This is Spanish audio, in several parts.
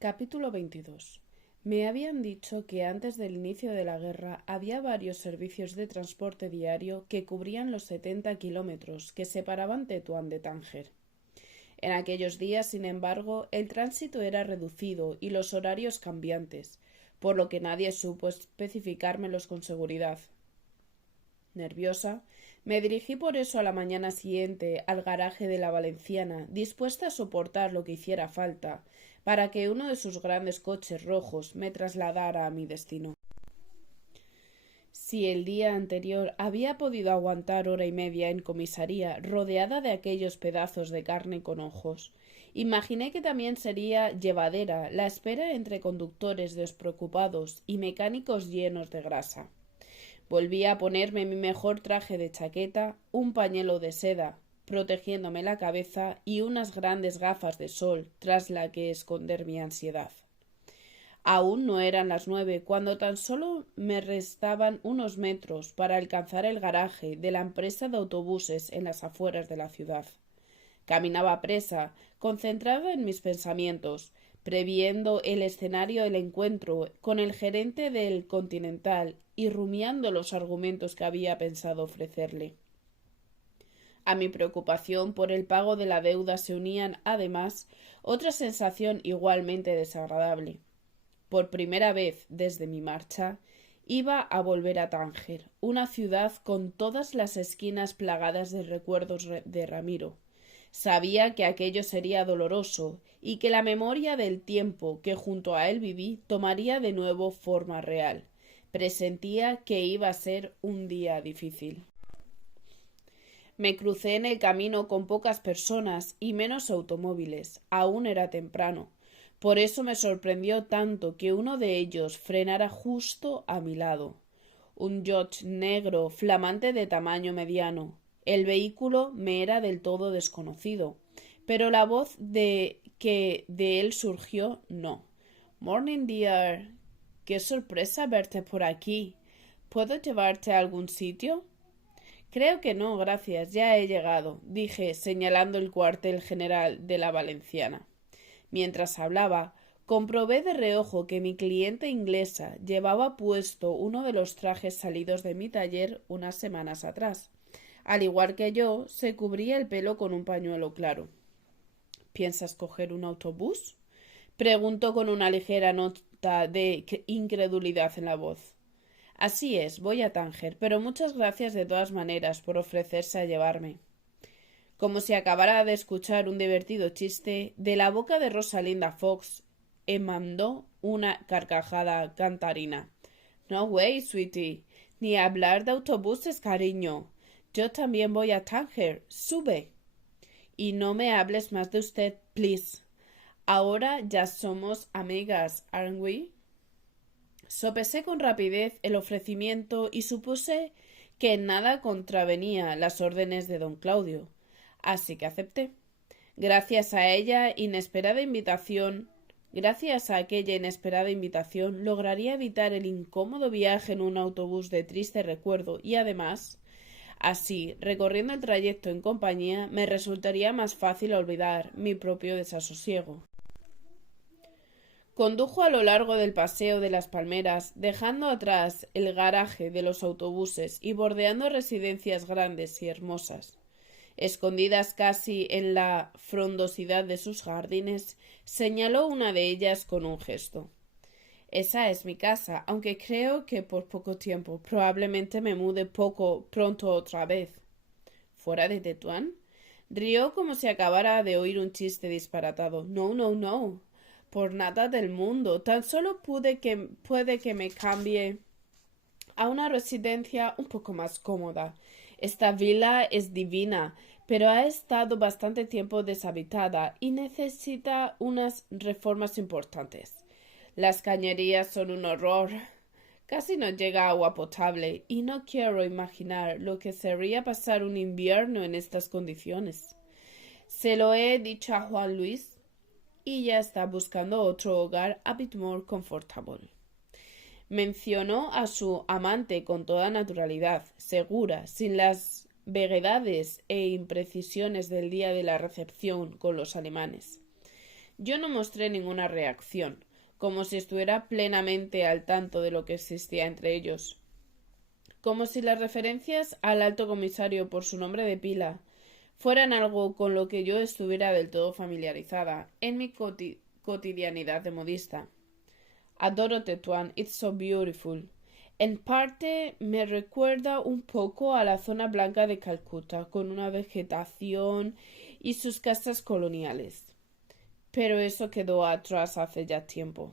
Capítulo 22. Me habían dicho que antes del inicio de la guerra había varios servicios de transporte diario que cubrían los 70 kilómetros que separaban Tetuán de Tánger. En aquellos días, sin embargo, el tránsito era reducido y los horarios cambiantes, por lo que nadie supo especificármelos con seguridad. Nerviosa, me dirigí por eso a la mañana siguiente al garaje de la Valenciana, dispuesta a soportar lo que hiciera falta, para que uno de sus grandes coches rojos me trasladara a mi destino. Si el día anterior había podido aguantar hora y media en comisaría, rodeada de aquellos pedazos de carne con ojos, imaginé que también sería llevadera la espera entre conductores despreocupados y mecánicos llenos de grasa. Volví a ponerme mi mejor traje de chaqueta, un pañuelo de seda, protegiéndome la cabeza y unas grandes gafas de sol tras la que esconder mi ansiedad. Aún no eran las 9 cuando tan solo me restaban unos metros para alcanzar el garaje de la empresa de autobuses en las afueras de la ciudad. Caminaba presa, concentrada en mis pensamientos, previendo el escenario del encuentro con el gerente del Continental y rumiando los argumentos que había pensado ofrecerle. A mi preocupación por el pago de la deuda se unían, además, otra sensación igualmente desagradable. Por primera vez desde mi marcha, iba a volver a Tánger, una ciudad con todas las esquinas plagadas de recuerdos de Ramiro. Sabía que aquello sería doloroso y que la memoria del tiempo que junto a él viví tomaría de nuevo forma real. Presentía que iba a ser un día difícil. Me crucé en el camino con pocas personas y menos automóviles. Aún era temprano. Por eso me sorprendió tanto que uno de ellos frenara justo a mi lado. Un Dodge negro flamante de tamaño mediano. El vehículo me era del todo desconocido, pero la voz que de él surgió no. Morning, dear. Qué sorpresa verte por aquí. ¿Puedo llevarte a algún sitio? Creo que no, gracias. Ya he llegado, dije, señalando el cuartel general de la Valenciana. Mientras hablaba, comprobé de reojo que mi cliente inglesa llevaba puesto uno de los trajes salidos de mi taller unas semanas atrás. Al igual que yo, se cubría el pelo con un pañuelo claro. ¿Piensas coger un autobús? Preguntó con una ligera nota de incredulidad en la voz. Así es, voy a Tánger, pero muchas gracias de todas maneras por ofrecerse a llevarme. Como si acabara de escuchar un divertido chiste, de la boca de Rosalinda Fox emanó una carcajada cantarina. No way, sweetie. Ni hablar de autobuses, cariño. Yo también voy a Tánger. Sube. Y no me hables más de usted, please. Ahora ya somos amigas, aren't we? Sopesé con rapidez el ofrecimiento y supuse que en nada contravenía las órdenes de don Claudio. Así que acepté. Gracias a aquella inesperada invitación, lograría evitar el incómodo viaje en un autobús de triste recuerdo y además, así, recorriendo el trayecto en compañía, me resultaría más fácil olvidar mi propio desasosiego. Condujo a lo largo del paseo de las palmeras, dejando atrás el garaje de los autobuses y bordeando residencias grandes y hermosas. Escondidas casi en la frondosidad de sus jardines, señaló una de ellas con un gesto. Esa es mi casa, aunque creo que por poco tiempo. Probablemente me mude pronto otra vez. ¿Fuera de Tetuán? Rió como si acabara de oír un chiste disparatado. No, no, no. Por nada del mundo. Tan solo puede que me cambie a una residencia un poco más cómoda. Esta villa es divina, pero ha estado bastante tiempo deshabitada y necesita unas reformas importantes. Las cañerías son un horror. Casi no llega agua potable y no quiero imaginar lo que sería pasar un invierno en estas condiciones. Se lo he dicho a Juan Luis y ya está buscando otro hogar a bit more comfortable. Mencionó a su amante con toda naturalidad, segura, sin las vaguedades e imprecisiones del día de la recepción con los alemanes. Yo no mostré ninguna reacción, como si estuviera plenamente al tanto de lo que existía entre ellos. Como si las referencias al alto comisario por su nombre de pila fueran algo con lo que yo estuviera del todo familiarizada en mi cotidianidad de modista. Adoro Tetuán, it's so beautiful. En parte me recuerda un poco a la zona blanca de Calcuta, con una vegetación y sus casas coloniales. Pero eso quedó atrás hace ya tiempo.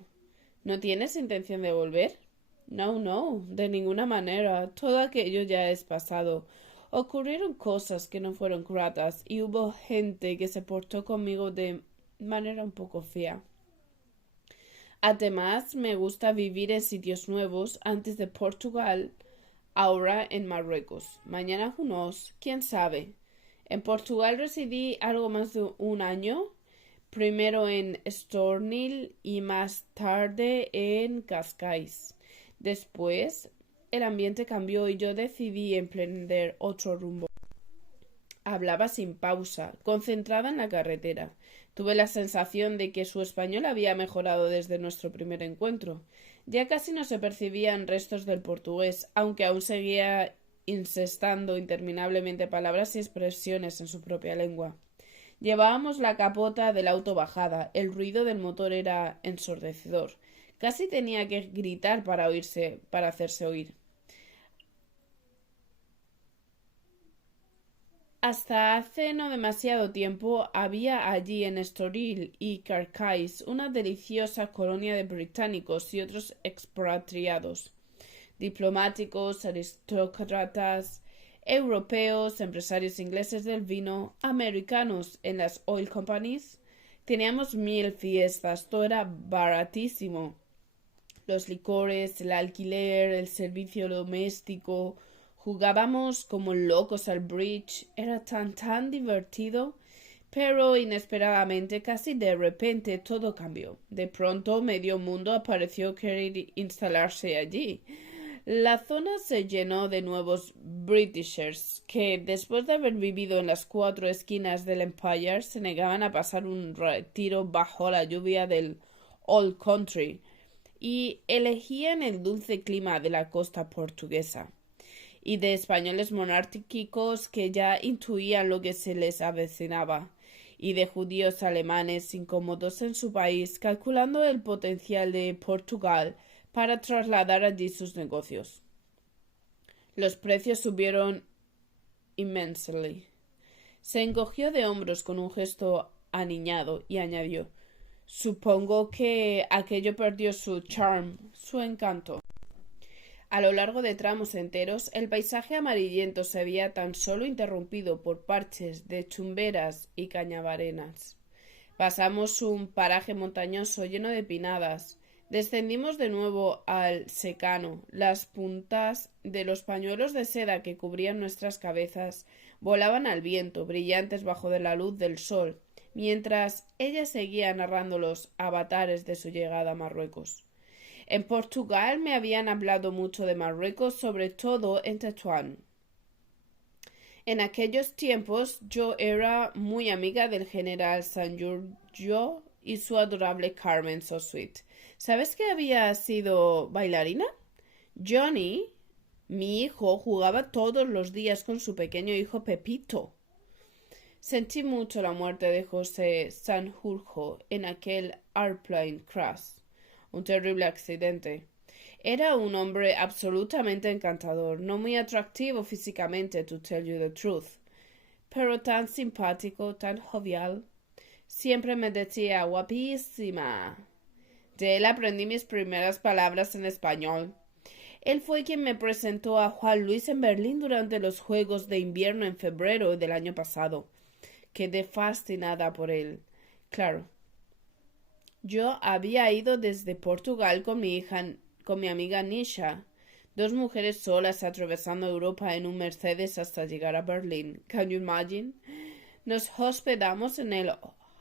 ¿No tienes intención de volver? No, de ninguna manera. Todo aquello ya es pasado. Ocurrieron cosas que no fueron gratas y hubo gente que se portó conmigo de manera un poco fea. Además, me gusta vivir en sitios nuevos antes de Portugal, ahora en Marruecos. Mañana who knows, quién sabe. En Portugal residí algo más de un año, primero en Estoril y más tarde en Cascais. Después, el ambiente cambió y yo decidí emprender otro rumbo. Hablaba sin pausa, concentrada en la carretera. Tuve la sensación de que su español había mejorado desde nuestro primer encuentro. Ya casi no se percibían restos del portugués, aunque aún seguía incestando interminablemente palabras y expresiones en su propia lengua. Llevábamos la capota del auto bajada. El ruido del motor era ensordecedor. Casi tenía que gritar para hacerse oír. Hasta hace no demasiado tiempo había allí en Estoril y Cascais una deliciosa colonia de británicos y otros expatriados, diplomáticos, aristócratas, europeos, empresarios ingleses del vino, americanos en las oil companies. Teníamos 1000 fiestas, todo era baratísimo. Los licores, el alquiler, el servicio doméstico. Jugábamos como locos al bridge. Era tan divertido. Pero inesperadamente, casi de repente, todo cambió. De pronto, medio mundo apareció querer instalarse allí. La zona se llenó de nuevos Britishers que, después de haber vivido en las 4 esquinas del Empire, se negaban a pasar un retiro bajo la lluvia del Old Country y elegían el dulce clima de la costa portuguesa, y de españoles monárquicos que ya intuían lo que se les avecinaba, y de judíos alemanes incómodos en su país, calculando el potencial de Portugal para trasladar allí sus negocios. Los precios subieron immensely. Se encogió de hombros con un gesto aniñado y añadió: Supongo que aquello perdió su charm, su encanto. A lo largo de tramos enteros, el paisaje amarillento se veía tan solo interrumpido por parches de chumberas y cañabarenas. Pasamos un paraje montañoso lleno de pinadas. Descendimos de nuevo al secano. Las puntas de los pañuelos de seda que cubrían nuestras cabezas volaban al viento, brillantes bajo de la luz del sol, mientras ella seguía narrando los avatares de su llegada a Marruecos. En Portugal me habían hablado mucho de Marruecos, sobre todo en Tetuán. En aquellos tiempos yo era muy amiga del general San Giorgio y su adorable Carmen So Sweet. ¿Sabes que había sido bailarina? Johnny, mi hijo, jugaba todos los días con su pequeño hijo Pepito. Sentí mucho la muerte de José Sanjurjo en aquel airplane crash. Un terrible accidente. Era un hombre absolutamente encantador, no muy atractivo físicamente, to tell you the truth, pero tan simpático, tan jovial. Siempre me decía guapísima. De él aprendí mis primeras palabras en español. Él fue quien me presentó a Juan Luis en Berlín durante los Juegos de Invierno en febrero del año pasado. Quedé fascinada por él. Claro, yo había ido desde Portugal con mi amiga Nisha, 2 mujeres solas atravesando Europa en un Mercedes hasta llegar a Berlín. Can you imagine? Nos hospedamos en el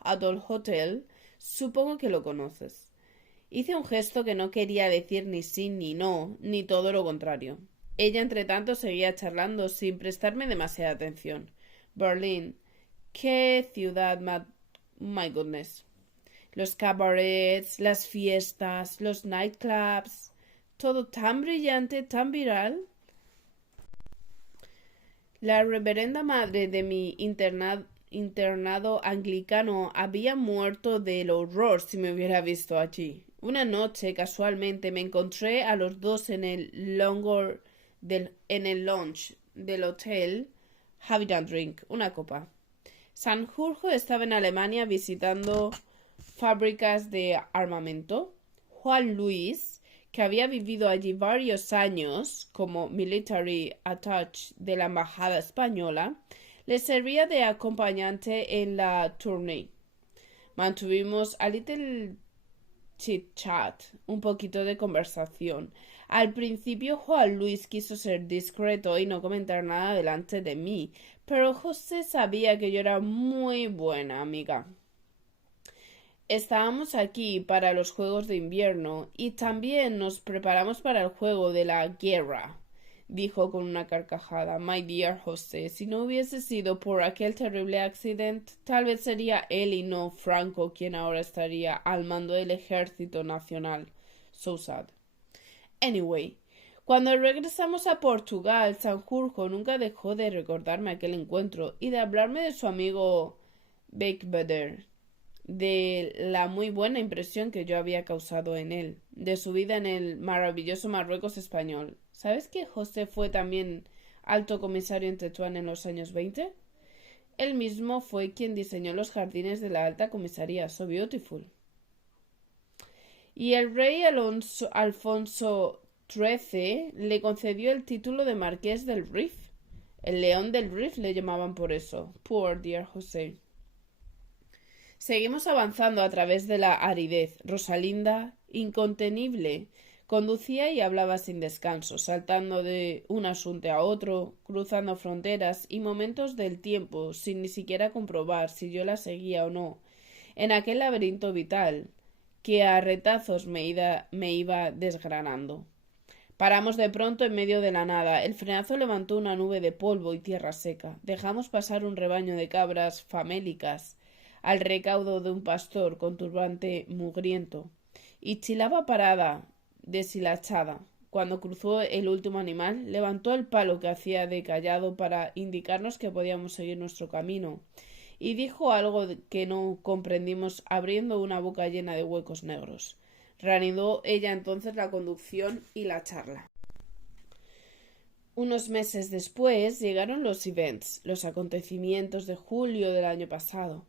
Adolf Hotel. Supongo que lo conoces. Hice un gesto que no quería decir ni sí ni no, ni todo lo contrario. Ella, entre tanto, seguía charlando sin prestarme demasiada atención. Berlín. ¡Qué ciudad! My goodness. Los cabarets, las fiestas, los nightclubs, todo tan brillante, tan viral. La reverenda madre de mi internado anglicano había muerto del horror si me hubiera visto allí. Una noche, casualmente, me encontré a los dos en el lounge del hotel having a drink, una copa. Sanjurjo estaba en Alemania visitando fábricas de armamento. Juan Luis, que había vivido allí varios años como military attaché de la embajada española, le servía de acompañante en la tournée. Mantuvimos a little chit-chat, un poquito de conversación. Al principio Juan Luis quiso ser discreto y no comentar nada delante de mí, pero José sabía que yo era muy buena amiga. Estábamos aquí para los Juegos de Invierno y también nos preparamos para el juego de la guerra, dijo con una carcajada. My dear José, si no hubiese sido por aquel terrible accidente, tal vez sería él y no Franco quien ahora estaría al mando del Ejército Nacional. So sad. Anyway, cuando regresamos a Portugal, Sanjurjo nunca dejó de recordarme aquel encuentro y de hablarme de su amigo Bekbeder, de la muy buena impresión que yo había causado en él, de su vida en el maravilloso Marruecos español. ¿Sabes que José fue también alto comisario en Tetuán en los años 20? Él mismo fue quien diseñó los jardines de la alta comisaría, so beautiful. Y el rey Alfonso XIII le concedió el título de marqués del Rif. El león del Rif le llamaban por eso. Poor dear José. Seguimos avanzando a través de la aridez. Rosalinda, incontenible, conducía y hablaba sin descanso, saltando de un asunto a otro, cruzando fronteras y momentos del tiempo sin ni siquiera comprobar si yo la seguía o no, en aquel laberinto vital que a retazos me iba desgranando. Paramos de pronto en medio de la nada. El frenazo levantó una nube de polvo y tierra seca. Dejamos pasar un rebaño de cabras famélicas al recaudo de un pastor con turbante mugriento, y chilaba parada, deshilachada. Cuando cruzó el último animal, levantó el palo que hacía de cayado para indicarnos que podíamos seguir nuestro camino, y dijo algo que no comprendimos, abriendo una boca llena de huecos negros. Reanudó ella entonces la conducción y la charla. Unos meses después llegaron los events, los acontecimientos de julio del año pasado.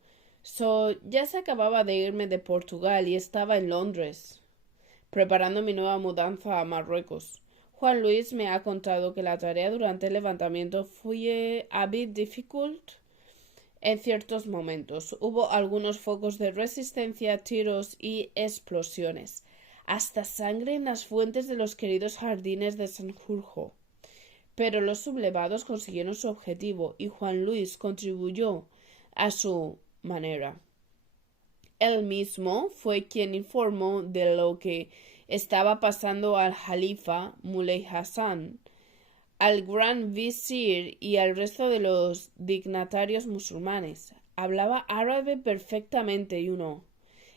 Ya se acababa de irme de Portugal y estaba en Londres, preparando mi nueva mudanza a Marruecos. Juan Luis me ha contado que la tarea durante el levantamiento fue a bit difficult en ciertos momentos. Hubo algunos focos de resistencia, tiros y explosiones, hasta sangre en las fuentes de los queridos jardines de Sanjurjo. Pero los sublevados consiguieron su objetivo y Juan Luis contribuyó a su manera. Él mismo fue quien informó de lo que estaba pasando al Jalifa Muley Hassan, al gran visir y al resto de los dignatarios musulmanes. Hablaba árabe perfectamente y uno.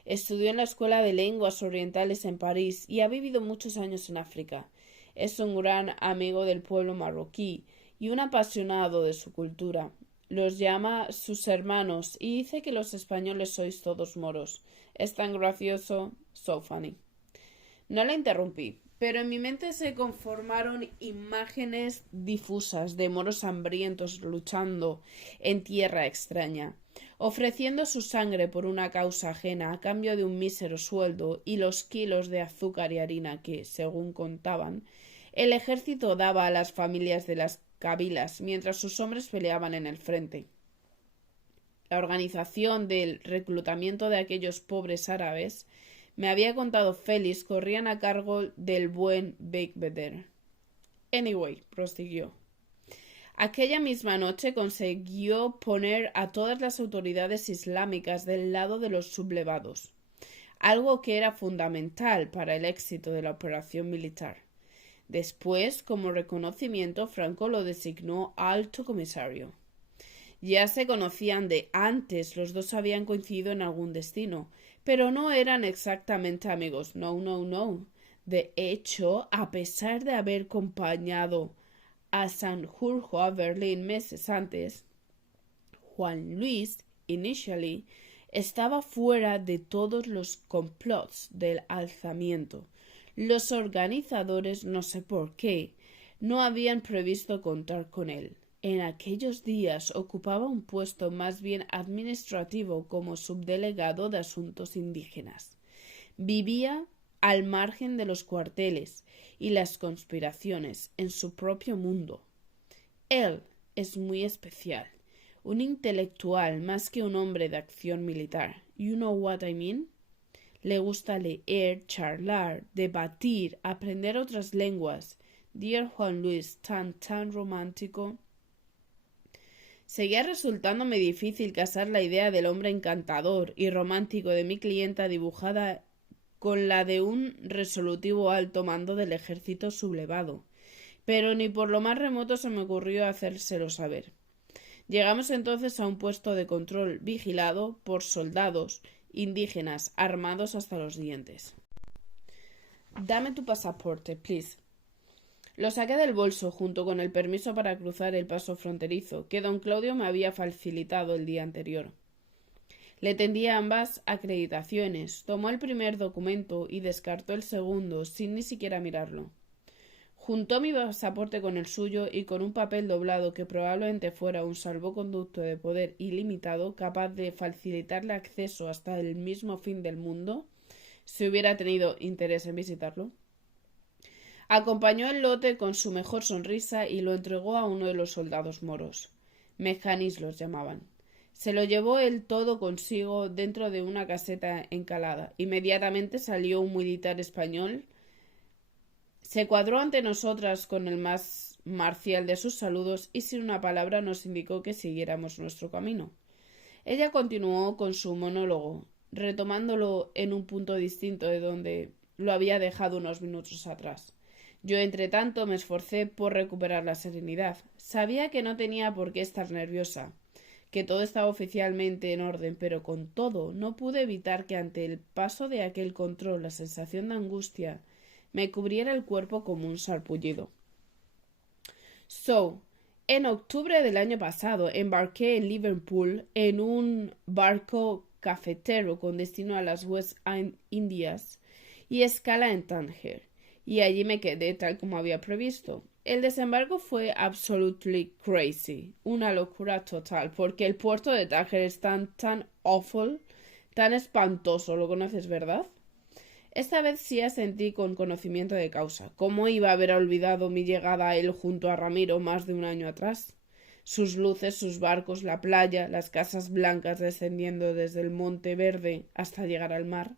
Estudió en la Escuela de Lenguas Orientales en París y ha vivido muchos años en África. Es un gran amigo del pueblo marroquí y un apasionado de su cultura. Los llama sus hermanos y dice que los españoles sois todos moros. Es tan gracioso, so funny. No la interrumpí, pero en mi mente se conformaron imágenes difusas de moros hambrientos luchando en tierra extraña, ofreciendo su sangre por una causa ajena a cambio de un mísero sueldo y los kilos de azúcar y harina que, según contaban, el ejército daba a las familias de las cabilas mientras sus hombres peleaban en el frente. La organización del reclutamiento de aquellos pobres árabes, me había contado Félix, corrían a cargo del buen Bekbeder. Anyway, prosiguió. Aquella misma noche consiguió poner a todas las autoridades islámicas del lado de los sublevados, algo que era fundamental para el éxito de la operación militar. Después, como reconocimiento, Franco lo designó alto comisario. Ya se conocían de antes, los dos habían coincidido en algún destino, pero no eran exactamente amigos. No, no, no. De hecho, a pesar de haber acompañado a Sanjurjo a Berlín meses antes, Juan Luis, initially, estaba fuera de todos los complots del alzamiento. Los organizadores, no sé por qué, no habían previsto contar con él. En aquellos días ocupaba un puesto más bien administrativo como subdelegado de asuntos indígenas. Vivía al margen de los cuarteles y las conspiraciones en su propio mundo. Él es muy especial, un intelectual más que un hombre de acción militar. You know what I mean? Le gusta leer, charlar, debatir, aprender otras lenguas. Dear Juan Luis, tan romántico. Seguía resultándome difícil casar la idea del hombre encantador y romántico de mi clienta dibujada con la de un resolutivo alto mando del ejército sublevado, pero ni por lo más remoto se me ocurrió hacérselo saber. Llegamos entonces a un puesto de control vigilado por soldados indígenas armados hasta los dientes. Dame tu pasaporte, please. Lo saqué del bolso junto con el permiso para cruzar el paso fronterizo que don Claudio me había facilitado el día anterior. Le tendí ambas acreditaciones, tomó el primer documento y descartó el segundo sin ni siquiera mirarlo. Juntó mi pasaporte con el suyo y con un papel doblado que probablemente fuera un salvoconducto de poder ilimitado capaz de facilitarle acceso hasta el mismo fin del mundo, si hubiera tenido interés en visitarlo. Acompañó el lote con su mejor sonrisa y lo entregó a uno de los soldados moros. Mejanis los llamaban. Se lo llevó él todo consigo dentro de una caseta encalada. Inmediatamente salió un militar español. Se cuadró ante nosotras con el más marcial de sus saludos y sin una palabra nos indicó que siguiéramos nuestro camino. Ella continuó con su monólogo, retomándolo en un punto distinto de donde lo había dejado unos minutos atrás. Yo, entretanto, me esforcé por recuperar la serenidad. Sabía que no tenía por qué estar nerviosa, que todo estaba oficialmente en orden, pero con todo no pude evitar que ante el paso de aquel control la sensación de angustia me cubriera el cuerpo como un sarpullido. En octubre del año pasado embarqué en Liverpool en un barco cafetero con destino a las West Indias y escala en Tánger, y allí me quedé tal como había previsto. El desembarco fue absolutely crazy, una locura total, porque el puerto de Tánger es tan awful, tan espantoso. ¿Lo conoces, verdad? Esta vez sí asentí con conocimiento de causa. ¿Cómo iba a haber olvidado mi llegada a él junto a Ramiro más de un año atrás? Sus luces, sus barcos, la playa, las casas blancas descendiendo desde el monte verde hasta llegar al mar,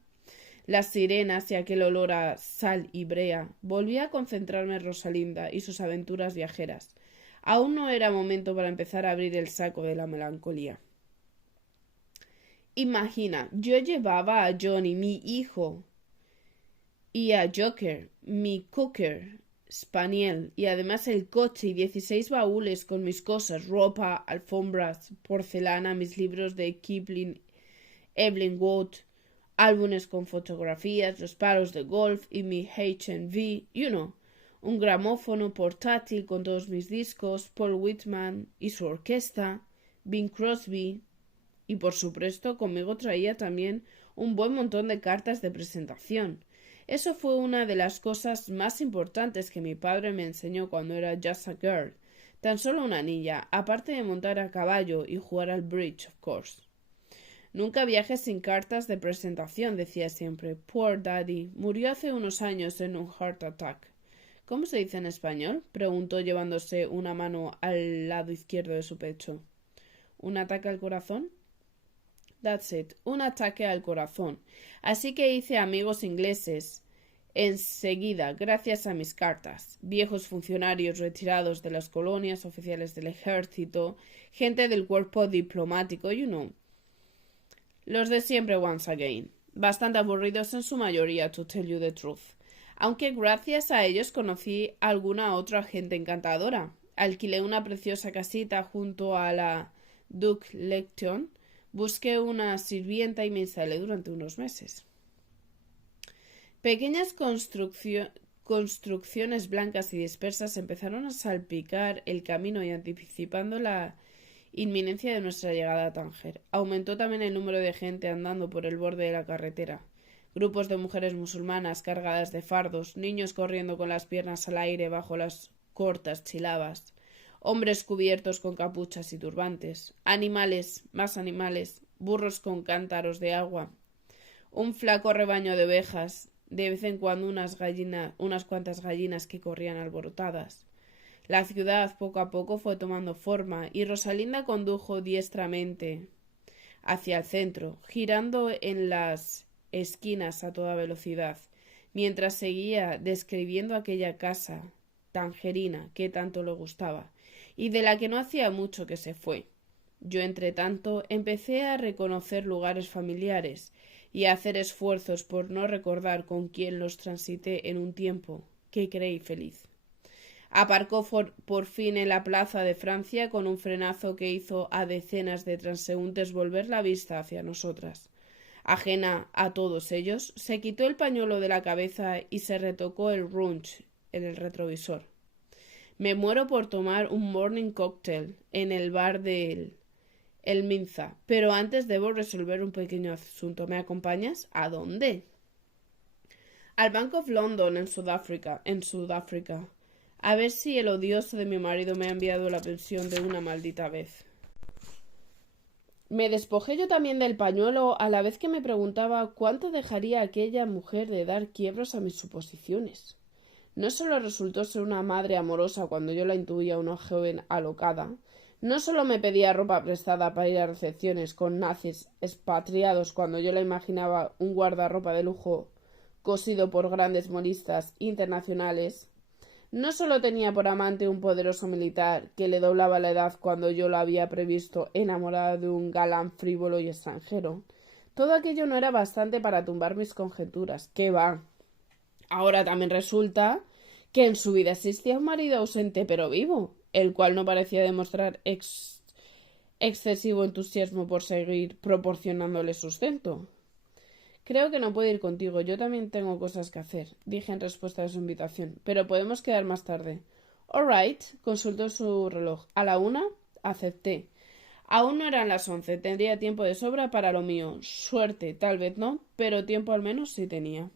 las sirenas y aquel olor a sal y brea. Volví a concentrarme en Rosalinda y sus aventuras viajeras. Aún no era momento para empezar a abrir el saco de la melancolía. Imagina, yo llevaba a Johnny, mi hijo, y a Joker, mi cocker spaniel, y además el coche y 16 baúles con mis cosas, ropa, alfombras, porcelana, mis libros de Kipling, Evelyn Waugh, álbumes con fotografías, los palos de golf y mi H&V, un gramófono portátil con todos mis discos, Paul Whitman y su orquesta, Bing Crosby, y por supuesto conmigo traía también un buen montón de cartas de presentación. Eso fue una de las cosas más importantes que mi padre me enseñó cuando era just a girl, tan solo una niña, aparte de montar a caballo y jugar al bridge, of course. Nunca viajes sin cartas de presentación, decía siempre. Poor Daddy. Murió hace unos años en un heart attack. ¿Cómo se dice en español? Preguntó llevándose una mano al lado izquierdo de su pecho. ¿Un ataque al corazón? That's it. Un ataque al corazón. Así que hice amigos ingleses enseguida, gracias a mis cartas. Viejos funcionarios retirados de las colonias, oficiales del ejército, gente del cuerpo diplomático, Los de siempre once again. Bastante aburridos en su mayoría, to tell you the truth. Aunque gracias a ellos conocí alguna otra gente encantadora. Alquilé una preciosa casita junto a la Duke Ellington, busqué una sirvienta y me instalé durante unos meses. Pequeñas construcciones blancas y dispersas empezaron a salpicar el camino y anticipando la inminencia de nuestra llegada a Tánger. Aumentó también el número de gente andando por el borde de la carretera. Grupos de mujeres musulmanas cargadas de fardos, niños corriendo con las piernas al aire bajo las cortas chilabas, hombres cubiertos con capuchas y turbantes, animales, más animales, burros con cántaros de agua, un flaco rebaño de ovejas, de vez en cuando unas cuantas gallinas que corrían alborotadas. La ciudad poco a poco fue tomando forma y Rosalinda condujo diestramente hacia el centro, girando en las esquinas a toda velocidad, mientras seguía describiendo aquella casa tangerina que tanto le gustaba y de la que no hacía mucho que se fue. Yo, entre tanto, empecé a reconocer lugares familiares y a hacer esfuerzos por no recordar con quién los transité en un tiempo que creí feliz. Aparcó por fin en la plaza de Francia con un frenazo que hizo a decenas de transeúntes volver la vista hacia nosotras. Ajena a todos ellos, se quitó el pañuelo de la cabeza y se retocó el rouge en el retrovisor. Me muero por tomar un morning cocktail en el bar del El Minza, pero antes debo resolver un pequeño asunto. ¿Me acompañas? ¿A dónde? Al Bank of London, en Sudáfrica. A ver si el odioso de mi marido me ha enviado la pensión de una maldita vez. Me despojé yo también del pañuelo a la vez que me preguntaba cuánto dejaría aquella mujer de dar quiebros a mis suposiciones. No solo resultó ser una madre amorosa cuando yo la intuía una joven alocada, no solo me pedía ropa prestada para ir a recepciones con nazis expatriados cuando yo la imaginaba un guardarropa de lujo cosido por grandes modistas internacionales, no solo tenía por amante un poderoso militar que le doblaba la edad cuando yo la había previsto enamorada de un galán frívolo y extranjero. Todo aquello no era bastante para tumbar mis conjeturas. ¿Qué va? Ahora también resulta que en su vida existía un marido ausente pero vivo, el cual no parecía demostrar excesivo entusiasmo por seguir proporcionándole sustento. Creo que no puedo ir contigo, yo también tengo cosas que hacer, dije en respuesta a su invitación, pero podemos quedar más tarde. All right, consultó su reloj. A la 1, acepté. Aún no eran las 11, tendría tiempo de sobra para lo mío. Suerte, tal vez no, pero tiempo al menos sí tenía.